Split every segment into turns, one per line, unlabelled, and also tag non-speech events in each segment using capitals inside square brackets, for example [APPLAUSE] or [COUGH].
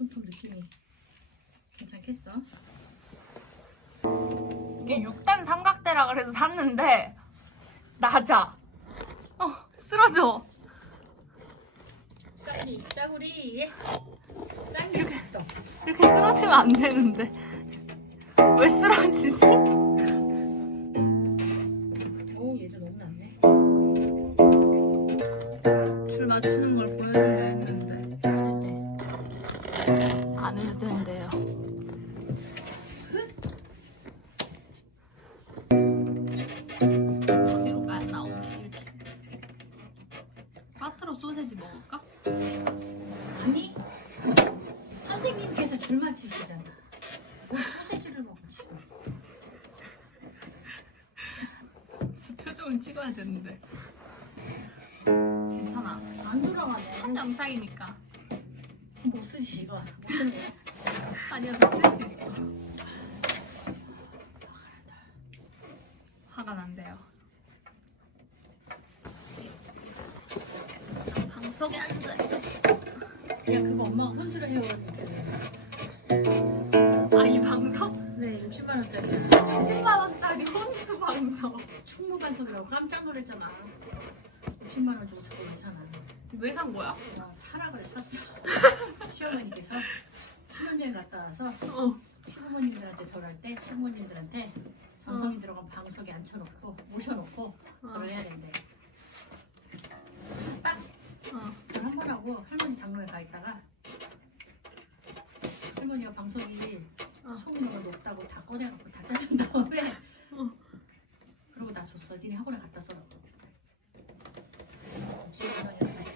손톱 느낌이 괜찮겠어?
이게 6단 삼각대라 그래서 샀는데 낮아. 어 쓰러져.
싸구리 쌍리 또
이렇게 쓰러지면 안 되는데 왜 쓰러지지?
아니 선생님께서 줄 맞추시잖아 뭐 소세지를 먹고 지금
저 표정을 찍어야 되는데. 괜찮아.
안 돌아가네
한 영상이니까.
못 쓰지 이거 못 쓰는 거야
아니야, 나
왜
산 거야?
나 사라 그래 샀어 [LAUGHS] 시어머니께서 신혼여행 갔다 와서
어.
시부모님들한테 절할 때 시부모님들한테 정성이 들어간 방석에 앉혀놓고 모셔놓고 절을 해야 된대 딱
어.
절한 번 하고 할머니 장로에 가 있다가 할머니가 방석이
어.
소음으로 높다고 다 꺼내갖고 다 자른 다음에
어.
그러고 나 줬어 니네 학원에 갖다 지원이었어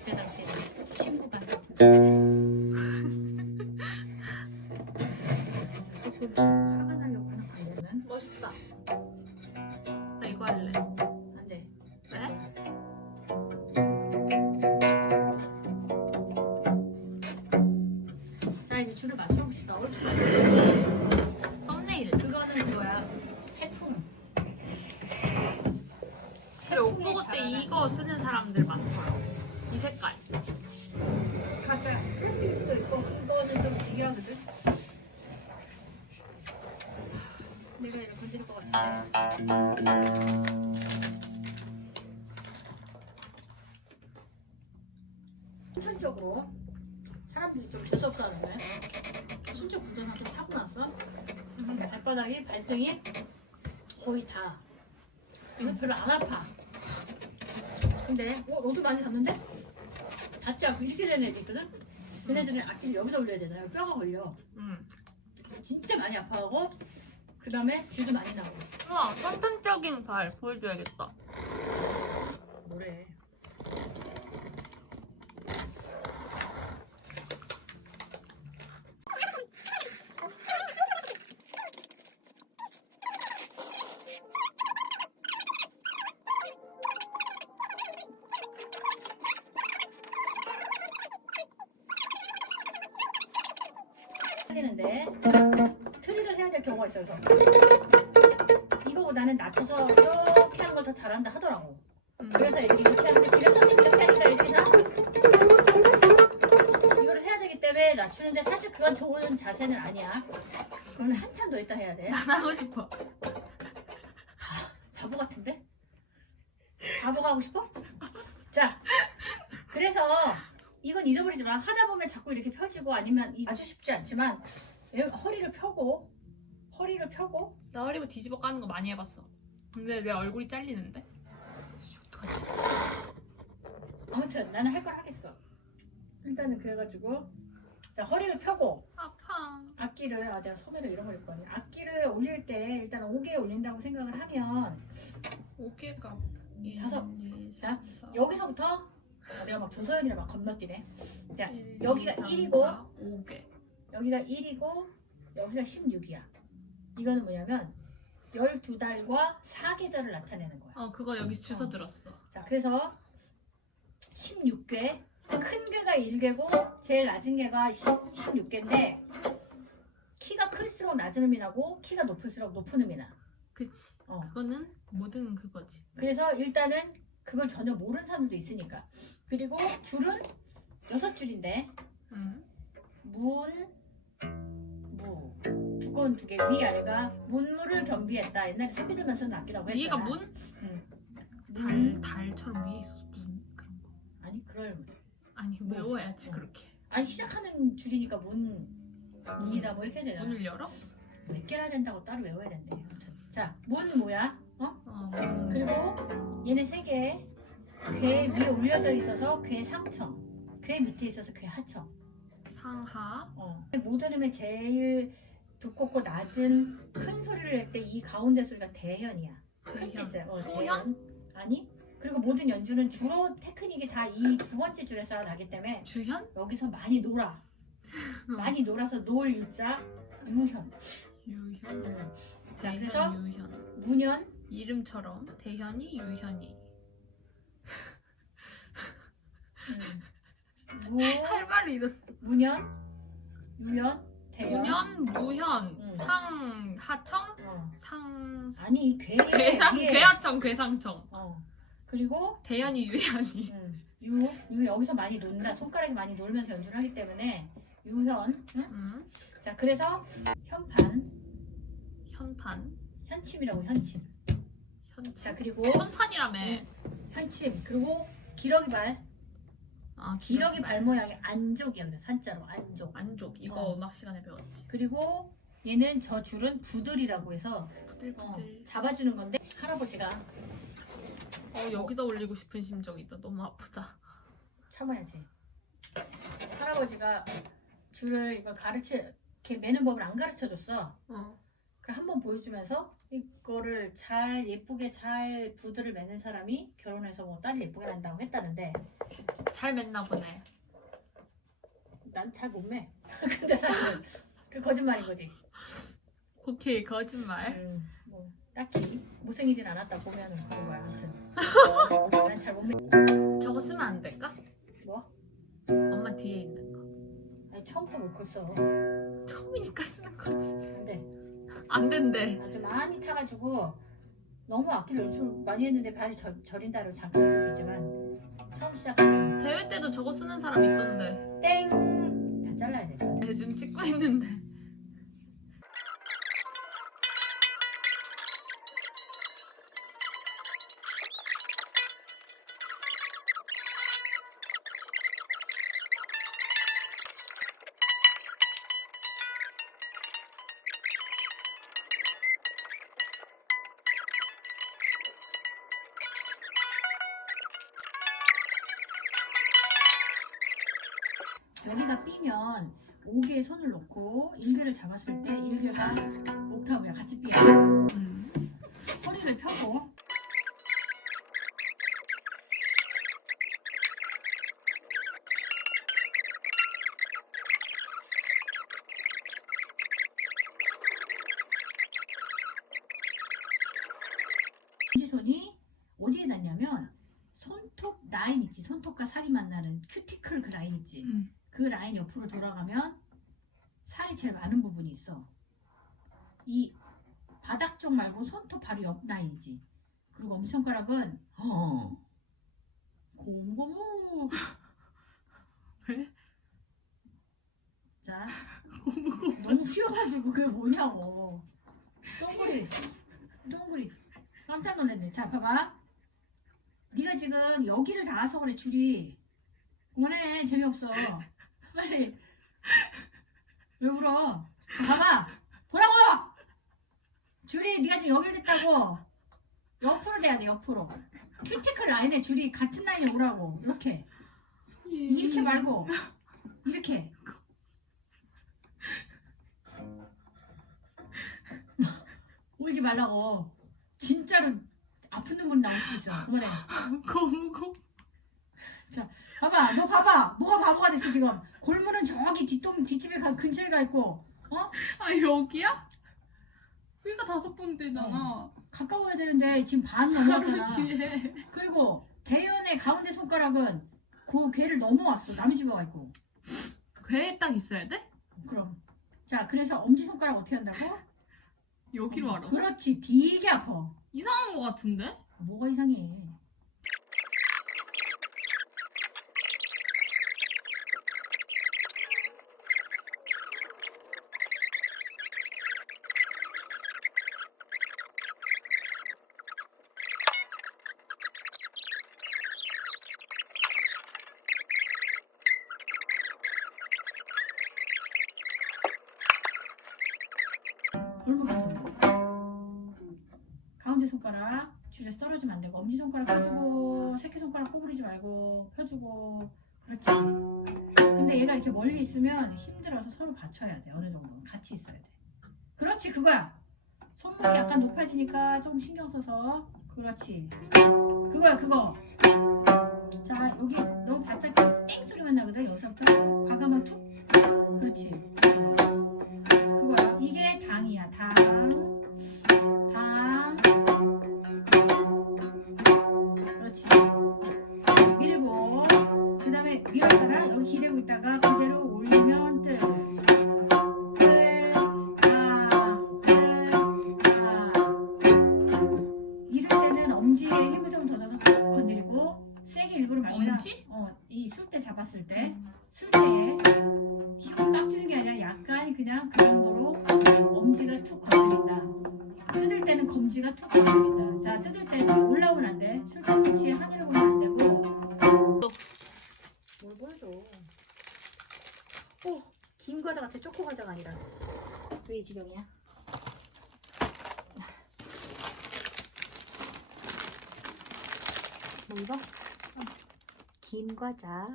그때 당시에 친구 반석 [LAUGHS] 조금 화가 나려고 하나 반대는
멋있다.
발등이 거의 다 이거 별로 안 아파 근데 어 너도 많이 닿는데? 닿지 않고 이렇게 되는 애들 있거든? 걔네들은 악기를 여기다 올려야 되잖아요 뼈가 걸려
응.
진짜 많이 아파하고 그 다음에 쥐도 많이 나고
우와, 선천적인 발 보여줘야겠다.
뭐래 되는데 트리를 해야 될 경우가 있어요. 이거보다는 낮춰서 이렇게 하는 걸 더 잘한다 하더라고.
음.
그래서 이렇게 하는데 집에 선생님 이렇게 하니까 이렇게 해서 이거를 해야 되기 때문에 낮추는데 사실 그건 좋은 자세는 아니야. 그건 한참 더 있다 해야 돼.
난 하고 싶어.
바보 같은데? 바보가 하고 싶어? 자, 그래서 이건 잊어버리지 마. 하다 보면 자꾸 이렇게 펴지고 아니면 이- 아주 쉽지 않지만 예, 허리를 펴고 허리를 펴고
나 허리부 뒤집어 까는 거 많이 해봤어. 근데 내 얼굴이 잘리는데? 어떡하지?
아무튼 나는 할 걸 하겠어. 일단은 그래가지고 자 허리를 펴고
아파.
악기를 아 내가 소매를 잃어버릴 거네. 악기를 올릴 때 일단 5개에 올린다고 생각을 하면
5개가
다섯. 자, 여기서부터 아, 내가 막 조서연이랑 막 건너뛰네. 자 여기가 1이고
5개.
여기가 1이고 여기가 16이야. 이거는 뭐냐면 12달과 4계절을 나타내는 거야.
어 그거 여기 주워
어.
들었어.
자, 그래서 16개, 큰 개가 1개고 제일 낮은 개가 16개인데 키가 클수록 낮은 음이 나고 키가 높을수록 높은 음이 나.
그치.
어.
그거는 모든 그거지.
그래서 일단은 그걸 전혀 모르는 사람도 있으니까. 그리고 줄은 6줄인데
응.
문, 무. 두꺼운 두 개, 위 아래가 문무를 겸비했다. 옛날에 새비들만 쓰는 악기라고 했잖아.
위가 문?
응.
달,
문.
달처럼 위에 있어서 문 그런 거.
아니, 그럴.
아니
뭐,
외워야지
뭐.
그렇게.
아니, 시작하는 줄이니까 문, 이다 뭐 이렇게 되잖아.
문을 열어?
몇 개나 된다고 따로 외워야 된대. 자, 문 뭐야? 어?
어, 문.
그리고 얘네 세 개. 괴 위에 올려져 있어서 괴 상청. 괴 밑에 있어서 괴 하청.
상하.
어. 모든 음의 제일 두껍고 낮은 큰 소리를 낼 때 이 가운데 소리가 대현이야. 큰
대현.
글자, 어,
소현?
대현. 아니? 그리고 모든 연주는 주로 테크닉이 다 이 두 번째 줄에서 나기 때문에
주현?
여기서 많이 놀아. [LAUGHS] 많이 놀아서 놀 유자 유현.
유현.
음. 자,
대현
그래서
유현.
문현
이름처럼 대현이 유현이.
음. 무 [LAUGHS]
할 말을 잃었어.
문현 유현 대현.
문현, 무현,
응.
상, 하청,
어.
상,
아니 괴
괴상,
위에.
괴하청, 괴상청.
어. 그리고
대현이, 유현이.
음, 유, 유 여기서 많이 논다. 손가락이 많이 놀면서 연주를 하기 때문에 유현. 응?
음.
자, 그래서 현판,
현판,
현침이라고 현침.
현침.
자, 그리고
현판이라며.
현침, 그리고 기러기 발,
아,
기러기 발 모양이 안족이랍니다. 산자로 안족.
안족. 이거
어.
음악 시간에 배웠지.
그리고 얘는 저 줄은 부들이라고 해서 어,
부들부들.
잡아주는 건데 할아버지가
어, 여기다 올리고 싶은 심정이다. 너무 아프다.
참아야지. 할아버지가 줄을 이걸 가르쳐 이렇게 매는 법을 안 가르쳐 줬어.
어.
그래 한번 보여주면서 이거를 잘 예쁘게 잘 부드를 매는 사람이 결혼해서 뭐 딸을 예쁘게 난다고 했다는데
잘 맸나 보네.
난 잘 못 매. [LAUGHS] 근데 사실은 그 거짓말인 거지.
오케이, 거짓말.
음, 뭐 딱히 못생기진 않았다 보면은 그런 거야. 아무튼 [LAUGHS] 난 잘 못 매.
저거 쓰면 안 될까?
뭐?
엄마 뒤에 있는 거.
아니, 처음부터 못 컸어.
처음이니까 쓰는 거지.
근데
안 된대.
아주 많이 타가지고 너무 악기를 연습 많이 했는데 발이 저, 저린다를 잠깐 쓸수 있지만 처음 시작하면
대회 때도 저거 쓰는 사람 있던데.
땡! 다 잘라야 돼.
내 지금 찍고 있는데.
여기가 삐면 5개에 손을 놓고 1개를 잡았을 때 1개가 옥타브야. 같이 삐야.
음.
허리를 펴고 엄지손이 어디에 닿냐면 손톱 라인 있지 손톱과 살이 만나는 큐티클 그 라인 있지
음.
그 라인 옆으로 돌아가면 살이 제일 많은 부분이 있어. 이 바닥 쪽 말고 손톱 바로 옆 라인이지. 그리고 엄지 손가락은 어 고무고무. [LAUGHS]
왜?
자 너무 휘어가지고 그게 뭐냐고. 동그리 동그리 깜짝 놀랐네. 자 봐봐. 네가 지금 여기를 닿아서 그래 줄이. 그만해 재미없어. 빨리. 왜 울어? 봐봐. 보라고! 줄이 네가 지금 여길 됐다고. 옆으로 돼야 돼, 옆으로. 큐티클 라인에 줄이 같은 라인에 오라고. 이렇게. 이렇게 말고. 이렇게. 울지 말라고. 진짜로 아픈 눈물이 나올 수 있어. 그만해.
고무고.
봐봐, 너 봐봐. 뭐가 바보가 됐어, 지금. 골무는 저기 뒷동, 뒷집에 가, 근처에 가 있고.
아, 여기야? 여기가 다섯 번째잖아.
가까워야 되는데 지금 반 [LAUGHS]
바로
넘어갔잖아.
뒤에.
그리고 대현의 가운데 손가락은 그 괴를 넘어왔어. 남의 집에 와 있고.
괴에 딱 있어야 돼?
그럼. 자, 그래서 엄지 손가락 어떻게 한다고?
여기로 하라고?
그렇지. 되게 아파.
이상한 거 같은데?
뭐가 이상해. 말고 펴주고 그렇지. 근데 얘가 이렇게 멀리 있으면 힘들어서 서로 받쳐야 돼. 어느 정도 같이 있어야 돼. 그렇지 그거야. 손목이 약간 높아지니까 조금 신경 써서. 그렇지. 그거야 그거. 자 여기 왜 이 지경이야? 뭐 이거? 김 과자.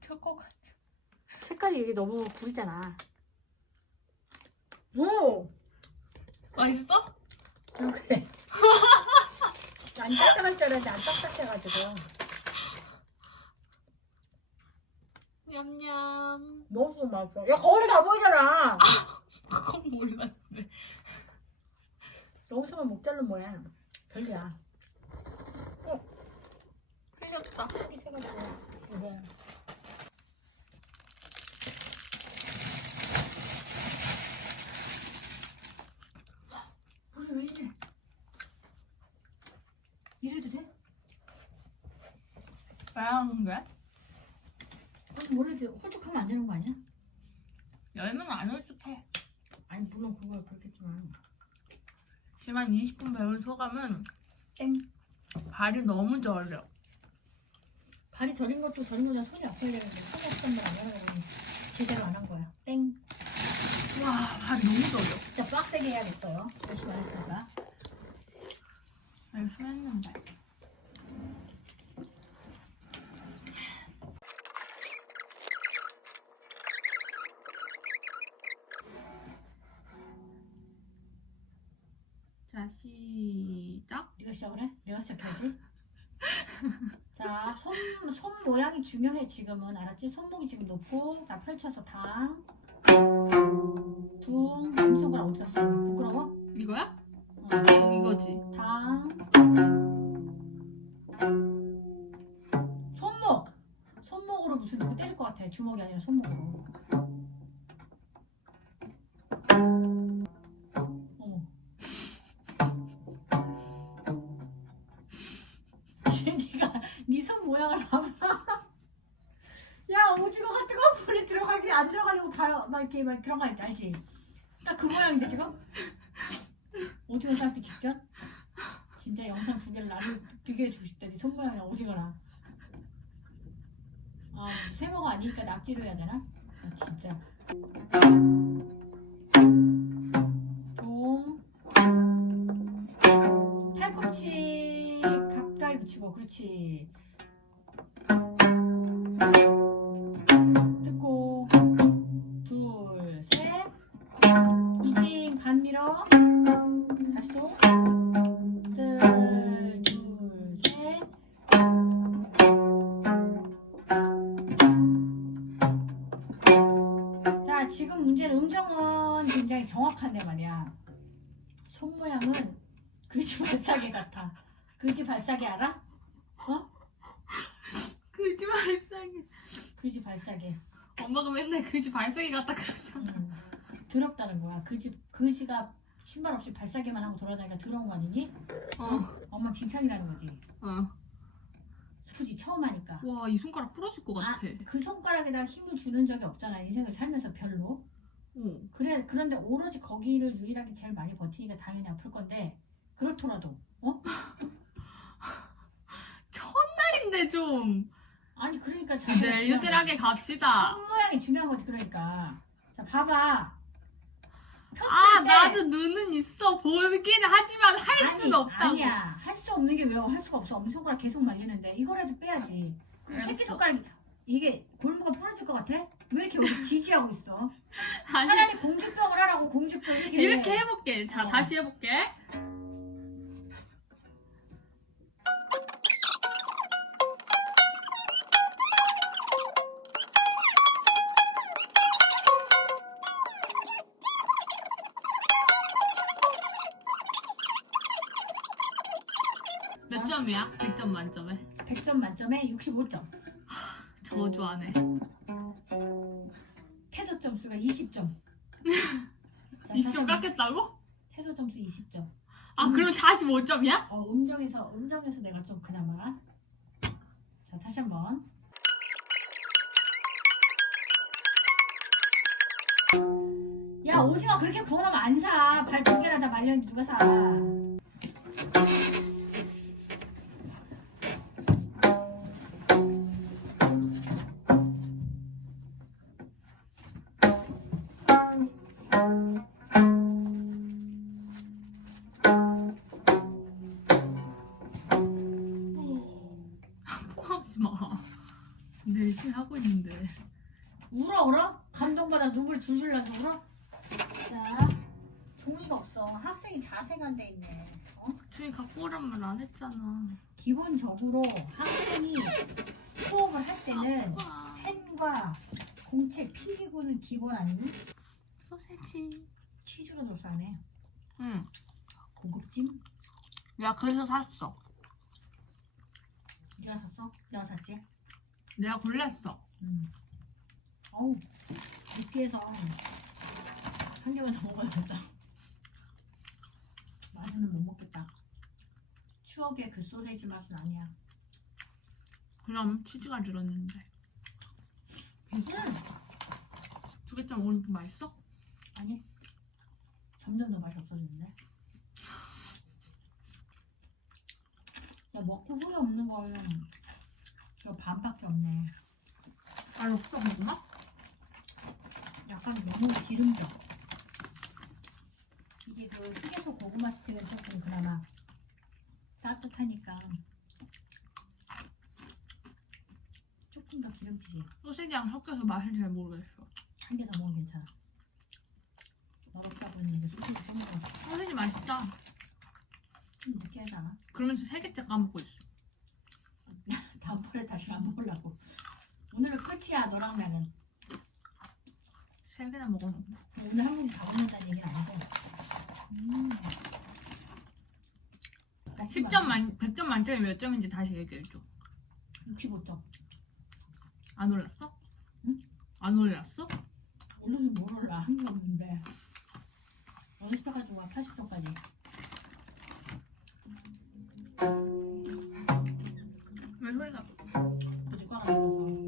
초코가.
색깔이 이게 너무 구리잖아. 오!
맛있어?
아, 그래. [LAUGHS] 안 딱딱할 줄 알았는데 안 딱딱해가지고.
냠냠.
먹어도 맛있어. 야, 거울에 다 보이잖아. [LAUGHS]
그건 몰랐네.
여기서만 목 자른 뭐야. 별이야.
흘렸다.
이 세가지고. 이게. 우리 왜 이래? 이래도 돼?
왜안
원 래 이렇게 홀쭉하면 안 되는 거 아니야?
열면 안 홀쭉해.
아니, 물론 그거 그렇겠지만.
하지만 20분 배운 소감은
땡.
발이 너무 저려.
발이 저린 것도 저린 거잖아. 손이 아파야 되는데. 손이 아팠던 말안 하려고 제대로 안 한 거야. 땡.
와, 발이 너무 저려.
진짜 빡세게 해야겠어요. 열심히 안 했으니까.
열심히 했는데. 자, 시작.
네가 시작을 해? 내가 시작해야지. [LAUGHS] 자, 손, 손 모양이 중요해, 지금은. 알았지? 손목이 지금 높고, 나 펼쳐서 당. 둥. 엄지손가락 어디 갔어? 부끄러워?
이거야?
어.
이, 이거지.
당. 손목. 손목으로 무슨 누구 때릴 것 같아. 주먹이 아니라 손목으로. 안 들어가려고 바로 막 이렇게 막 그런 거 있지 알지? 딱 그 모양인데 지금? 오징어 삶기 직전? 진짜 영상 두 개를 나를 비교해 주고 싶다. 네 손 모양이랑 오징어랑. 아 세모가 아니니까 낙지로 해야 되나? 아, 진짜. 동. 팔꿈치 가까이 붙이고 그렇지. 지금 문제는 음정은 굉장히 정확한데 말이야. 손 모양은 그지 발사계 같아. 그지 발사계 알아?
그지 발사기.
그지 발사계.
엄마가 맨날 그지 발사기 같다 그러잖아.
음, 더럽다는 거야. 그지 그지가 신발 없이 발사계만 하고 돌아다니까 더러운 거 아니니?
어.
엄마 칭찬이라는 거지.
어.
굳이 처음 하니까.
와, 이 손가락 부러질 것
아,
같아.
그 손가락에다 힘을 주는 적이 없잖아. 인생을 살면서 별로.
어.
그래 그런데 오로지 거기를 유일하게 제일 많이 버티니까 당연히 아플 건데 그렇더라도 어? [LAUGHS]
첫날인데 좀
아니 그러니까 자세가 중요한
유들유들하게 갑시다.
거지. 손 모양이 중요한 거지 그러니까 자 봐봐 폈을
아
때
나도 눈은 있어 보기는 하지만 할
아니,
수는 없다고.
아니야. 할 수 없는 게왜할 수가 없어. 엄지손가락 계속 말리는데 이거라도 빼야지.
알았어.
새끼손가락이 이게 골무가 부러질 것 같아? 왜 이렇게 여기 지지하고 있어? [LAUGHS]
아니
차라리 공주병을 하라고 공주병 이렇게
이렇게 해볼게. 자
어.
다시 해볼게. 몇 점이야? 100점 만점에.
100점 만점에 65점.
저주하네.
태도 점수가 20점.
20점 [LAUGHS] 깎겠다고?
태도 점수 20점.
아 그럼 45점이야?
어, 음정에서 음정에서 내가 좀 그나마. 자, 다시 한번. 야, 오징어 그렇게 구워놓으면 안 사. 발 두 개나 다 말렸는데 누가 사.
내 열심히 하고 있는데.
울어 울어? 감동받아 눈물 줄줄 나서 울어? 자, 종이가 없어. 학생이 자세가 안 돼 있네. 어?
주인 갖고 오란 말 안 했잖아.
기본적으로 학생이 수업을 할 때는
아빠.
펜과 공책 필기구는 기본 아니니?
소세지.
치즈로 안에
응.
고급짐?
야 그래서 샀어.
네가 샀어? 내가 샀지?
내가 골랐어.
음. 어우 느끼해서 한 개만 더 먹어야겠다 맛은 못 먹겠다 추억의 그 소세지 맛은 아니야
그럼 치즈가 들었는데.
무슨?
두 개째 먹으니까 맛있어?
아니 점점 더 맛이 없어지는데 야 먹고 후회 없는 거는 저 반밖에 없네
아 없어 고구마?
약간 너무 기름져 이게 그 휴게소 고구마 스틱은 조금 그나마 따뜻하니까 조금 더 기름지지
소세지랑 섞여서 맛을 잘 모르겠어.
한 개 더 먹으면 괜찮아 맛없다고 했는데 소시지 좀 먹어
소세지 맛있다.
좀 느끼하지 않아?
그러면서 세 개째 까먹고 있어.
다음번에 다시 안 먹으려고 오늘은 끝이야 너랑 나는
세 개나 먹어놓고.
오늘 한 번도 다 먹는다는 얘기는 아니고
음.
먹기만
10점 만, 100점 만점에 몇 점인지 다시 얘기해줘.
65점
안 올랐어?
응?
안 올랐어?
오늘은 뭘 올라 한 게 없는데 연습해가지고 80점까지
왜 소리가
어디 꽉 눌러서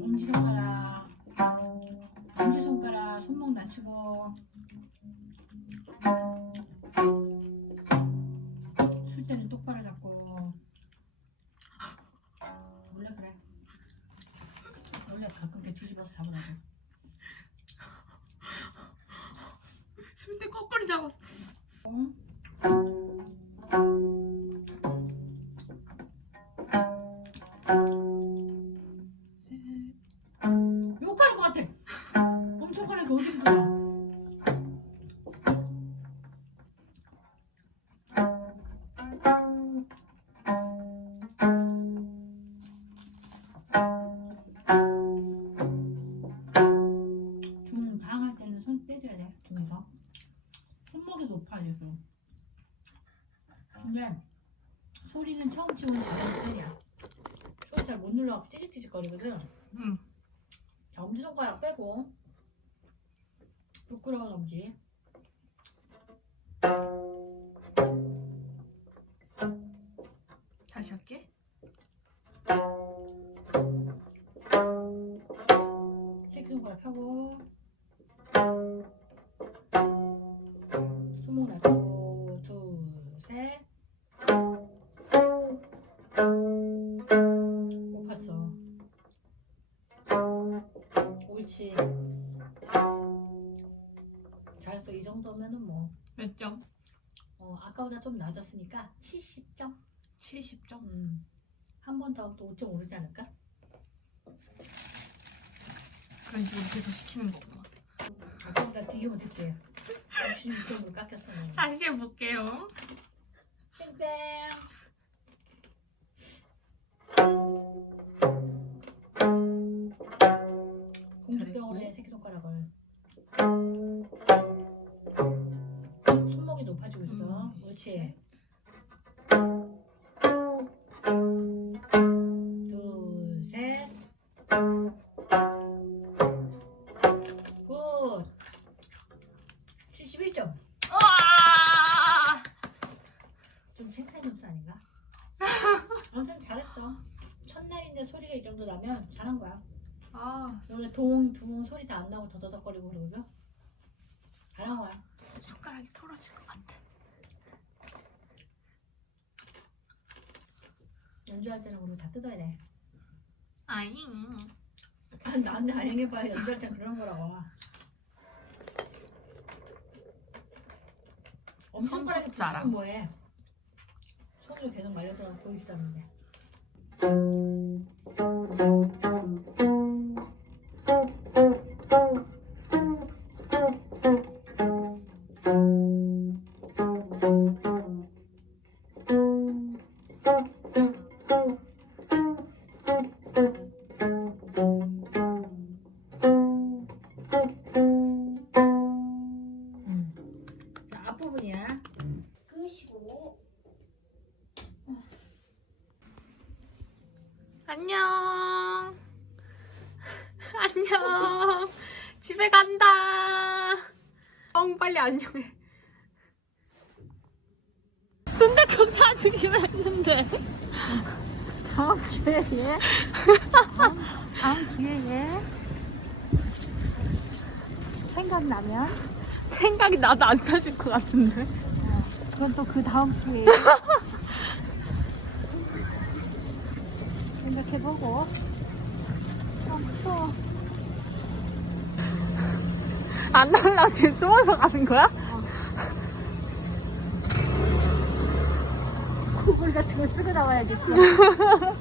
처음 치고는 잘하는 편이야. 소리 잘못 눌러갖고 찌직찌직거리거든.
응.
자 엄지손가락 빼고. 부끄러운 엄지
몇 점?
어, 아까보다 좀 낮았으니까 70점?
70점?
음. 한 번 더 하면 또 5점 오르지 않을까?
그런 식으로 계속 시키는 거구나.
아까보다 뒤기면 됐지 66점으로 깎였어 나는.
다시 해볼게요.
땡땡 공주병원의 새끼손가락을
음.
연주할 때는 우리 다 뜯어야 돼.
아잉.
아, 나한테 아행해봐야 연주할 땐 그런 거라고. 엄손가락이
자랑.
붙이면 뭐해? 손으로 계속 말려서 보이있었는데
순대국 사주기로 했는데.
다음 기회에. 다음 기회에. 생각나면.
생각이 나도 안 사줄 것 같은데.
그럼 또 그 다음 기회에. 생각해보고. 어, 또.
안 나오려고 지금 숨어서 가는 거야?
구글 같은 거 쓰고 나와야겠 [LAUGHS]